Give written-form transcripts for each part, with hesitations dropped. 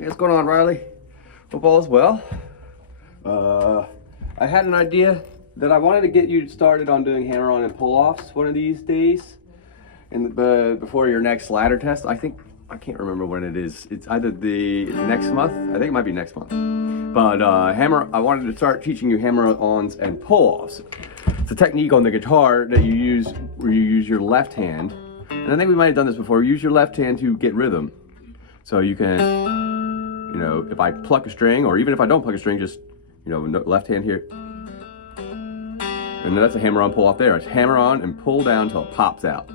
Hey, what's going on, Riley? Hope all is well. I had an idea that I wanted to get you started on doing hammer-on and pull-offs one of these days, before your next ladder test. I can't remember when it is. It's either the next month. I think it might be next month. But I wanted to start teaching you hammer-ons and pull-offs. It's a technique on the guitar that you use where you use your left hand, and I think we might have done this before. Use your left hand to get rhythm. So you can, you know, if I pluck a string, or even if I don't pluck a string, just, you know, left hand here. And that's a hammer-on, pull-off there. It's hammer-on and pull down until it pops out.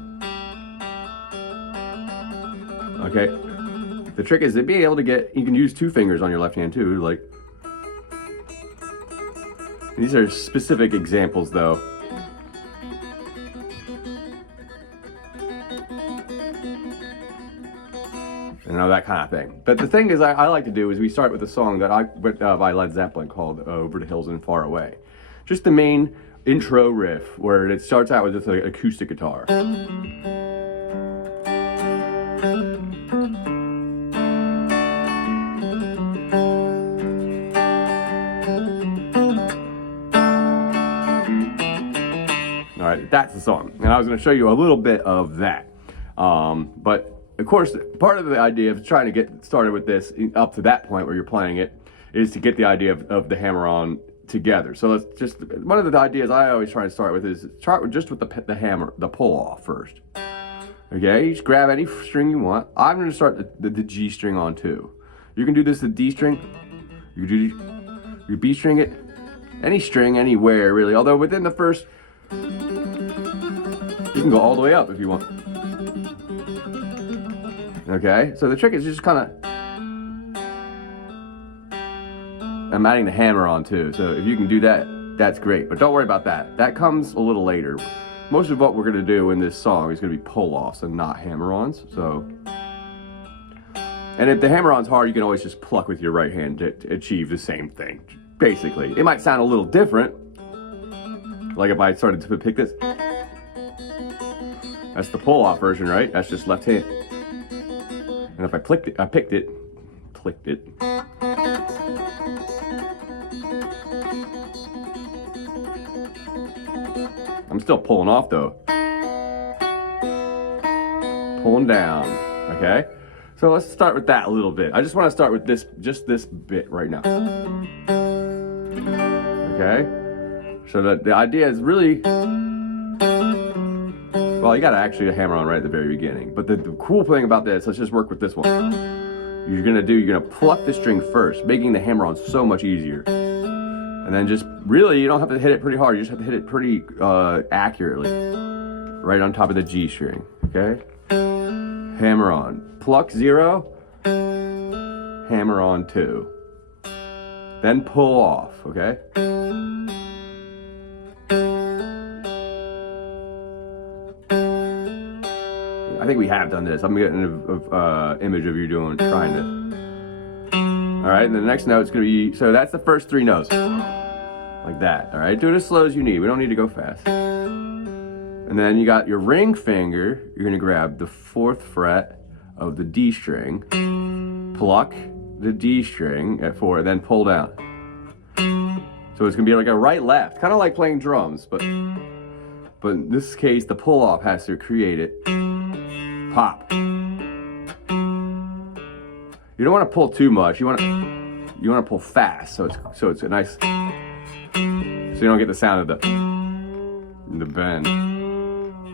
Okay? The trick is to be able to you can use two fingers on your left hand too, like. These are specific examples though. You know, that kind of thing. But the thing is, I like to do is we start with a song that by Led Zeppelin called "Over the Hills and Far Away." Just the main intro riff where it starts out with just an acoustic guitar. All right, that's the song, and I was going to show you a little bit of that, but. Of course, part of the idea of trying to get started with this up to that point where you're playing it is to get the idea of the hammer-on together. So let's just, one of the ideas I always try to start with is start with just with the pull-off first. Okay, you just grab any string you want. I'm going to start the G string on too. You can do this the D string, you can do your B string it, any string, anywhere really, although within the first, you can go all the way up if you want. Okay, so the trick is just kind of, I'm adding the hammer on too, so if you can do that, that's great, but don't worry about that. That comes a little later. Most of what we're going to do in this song is going to be pull-offs and not hammer-ons, so. And if the hammer-on's hard, you can always just pluck with your right hand to achieve the same thing, basically. It might sound a little different, like if I started to pick this. That's the pull-off version, right? That's just left hand. And if I picked it. I'm still pulling off though. Pulling down, okay? So let's start with that a little bit. I just want to start with just this bit right now. Okay? So the idea is really, well, you gotta actually hammer on right at the very beginning. But the cool thing about this, let's just work with this one. You're gonna pluck the string first, making the hammer on so much easier. And then just, really, you don't have to hit it pretty hard, you just have to hit it pretty accurately. Right on top of the G string, okay? Hammer on. Pluck 0, hammer on 2. Then pull off, okay? I think we have done this. I'm getting an image of you trying this. All right, and the next note's gonna be, so that's the first 3 notes. Like that, all right? Do it as slow as you need. We don't need to go fast. And then you got your ring finger. You're gonna grab the 4th fret of the D string, pluck the D string at 4, and then pull down. So it's gonna be like a right-left, kind of like playing drums, but in this case, the pull-off has to create it. Pop. You don't want to pull too much. You want to pull fast, so it's a nice, so you don't get the sound of the bend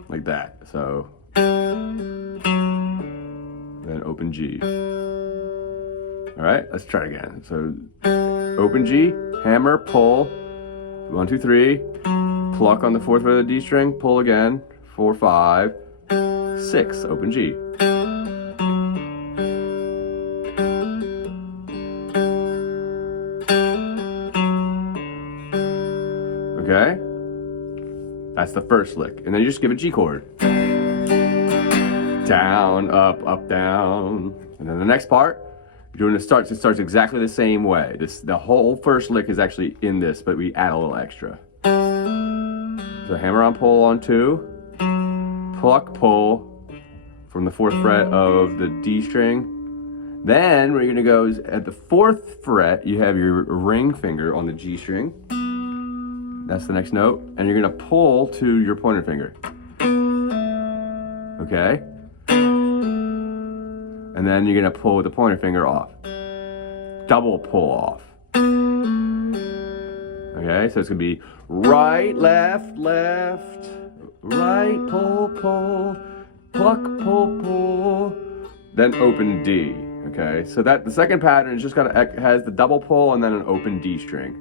like that. So then open G. All right, let's try it again. So open G, hammer, pull, 1, 2, 3, pluck on the 4th fret of the D string, pull again, 4, 5, 6, open G. Okay? That's the first lick. And then you just give a G chord. Down, up, up, down. And then the next part, you're doing it starts exactly the same way. The whole first lick is actually in this, but we add a little extra. So hammer on, pull on 2, pluck, pull from the 4th fret of the D string, Then where you're gonna go is at the 4th fret, you have your ring finger on the G string. That's the next note. And you're gonna pull to your pointer finger. Okay? And then you're gonna pull with the pointer finger off. Double pull off. Okay, so it's gonna be right, left, left, right, pull, pull, pluck, pull, pull, then open D. Okay, so that the second pattern is just has the double pull and then an open D string,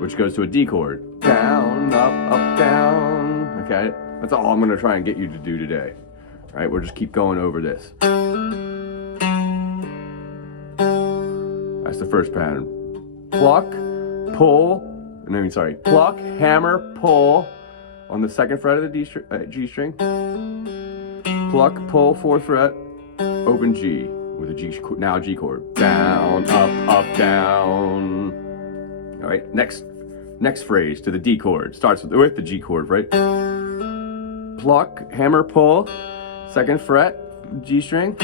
which goes to a D chord. Down, up, down. Okay, that's all I'm gonna try and get you to do today. All right, we'll just keep going over this. That's the first pattern. Pluck, pull, pluck, hammer, pull on the 2nd fret of the G string. Pluck, pull, 4th fret, open G with a G chord. Down, up, down. All right, next phrase to the D chord. Starts with the G chord, right? Pluck, hammer, pull, 2nd fret, G string.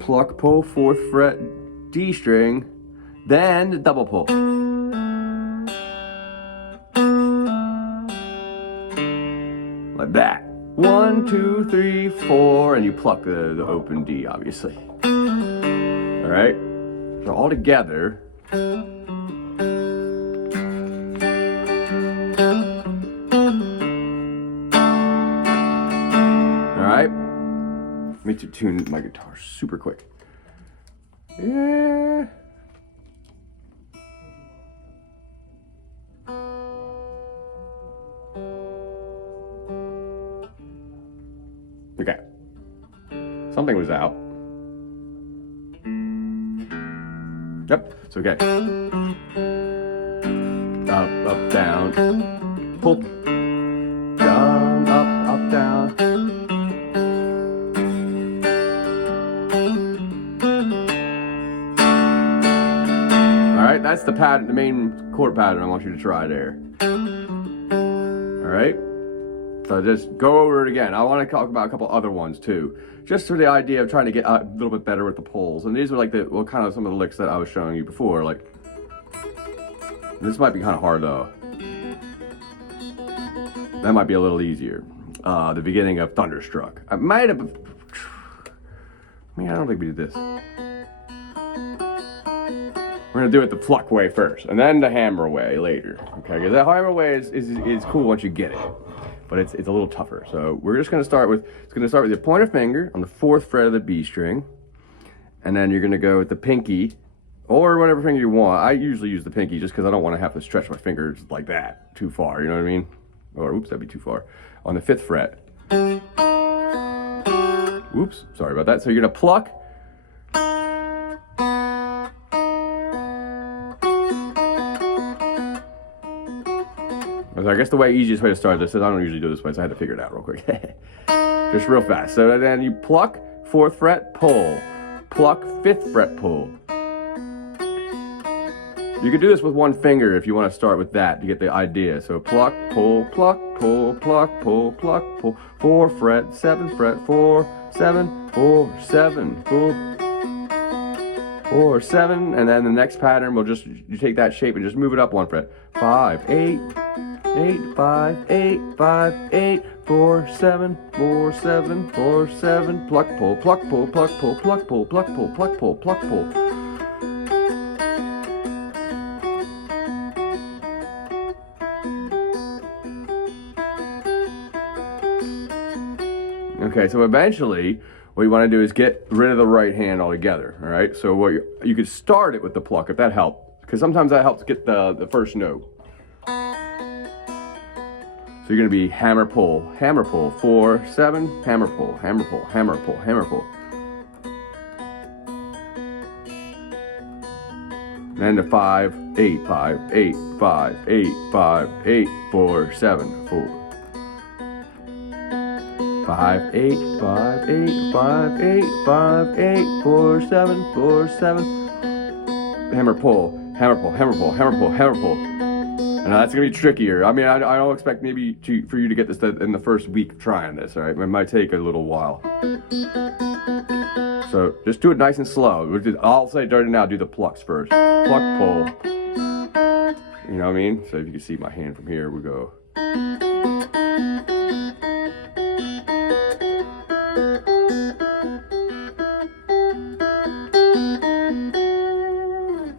Pluck, pull, 4th fret, D string. Then double pull. Like that. 1, 2, 3, 4, and you pluck the open D, obviously. All right. So all together. All right. Let me tune my guitar super quick. Yeah. Okay. Something was out. Yep, it's okay. Up, down. Pull. Down, up, down. Alright, that's the pattern, the main chord pattern I want you to try there. Alright? So just go over it again. I want to talk about a couple other ones too, just for the idea of trying to get a little bit better with the pulls. And these are like kind of some of the licks that I was showing you before. Like this might be kind of hard though. That might be a little easier. The beginning of Thunderstruck. I might have. I don't think we did this. We're gonna do it the pluck way first, and then the hammer way later. Okay, because the hammer way is cool once you get it. But it's a little tougher. So we're just gonna start with your pointer finger on the 4th fret of the B string, and then you're gonna go with the pinky, or whatever finger you want. I usually use the pinky just because I don't want to have to stretch my fingers like that too far. You know what I mean? Or oops, that'd be too far. On the 5th fret. Oops, sorry about that. So you're gonna pluck. I guess the easiest way to start this is, I don't usually do this way, so I had to figure it out real quick. Just real fast. So then you pluck, 4th fret, pull. Pluck, 5th fret, pull. You can do this with one finger if you want to start with that to get the idea. So pluck, pull, pluck, pull, pluck, pull, pluck, pull. 4 fret, 7th fret, 4, 7, 4, 7, pull. 4, 7, and then the next pattern will you take that shape and just move it up 1 fret. 5, 8, 8, 5, 8, 5, 8, 4, 7, 4, 7, 4, 7, pluck, pull, pluck, pull, pluck, pull, pluck, pull, pluck, pull, pluck, pull, pluck, pull. Okay, so eventually, what you want to do is get rid of the right hand altogether, all right? So you could start it with the pluck if that helped, because sometimes that helps get the first note. So you're going to be hammer, pull, 4, 7, hammer, pull, hammer, pull, hammer, pull, hammer, pull. Then to 5, 8, 5, 8, 5, 8, 5, 8, 4, 7, 4. 5, 8, 5, 8, 5, 8, 5, 8, 4, 7, 4, 7. Hammer, pull, hammer, pull, hammer, pull, hammer, pull, hammer, pull. And that's gonna be trickier. I mean, I don't expect maybe for you to get this in the first week of trying this, all right? It might take a little while. So just do it nice and slow. I'll say dirty now, do the plucks first. Pluck, pull. You know what I mean? So if you can see my hand from here, we go.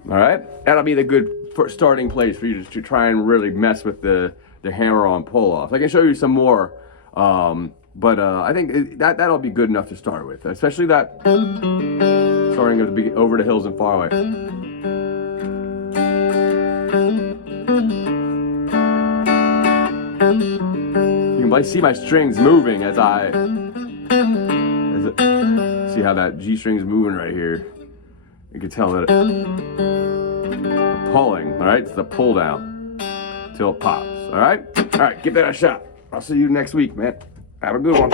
All right, that'll be the good starting place for you to try and really mess with the hammer-on pull-off. I can show you some more, but I think that'll be good enough to start with, especially that starting at the over the hills and far away. You can see my strings moving as see how that G string's moving right here. You can tell that pulling, all right? It's the pull down till it pops, all right? All right, give that a shot. I'll see you next week, man. Have a good one.